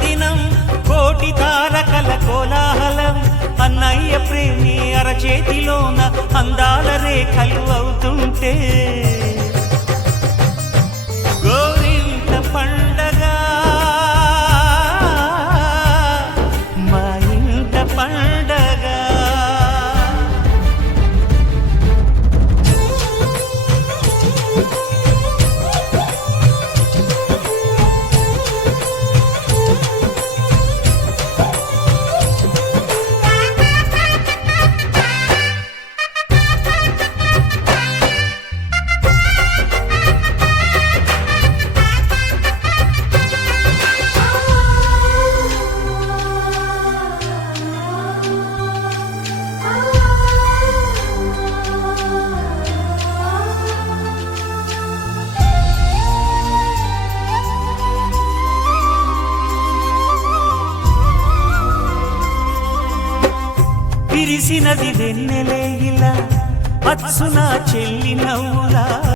దినం కోటి తారకల కోలాహలం. అన్నయ్య ప్రేమి అరచేతిలోన అందాల రేఖలు అవుతుంటే. గోరింత పండగ. మా ఇంత పండగ. విరిసినది వెన్నెలే ఇలా. అచ్చున చెల్లి నవ్వులా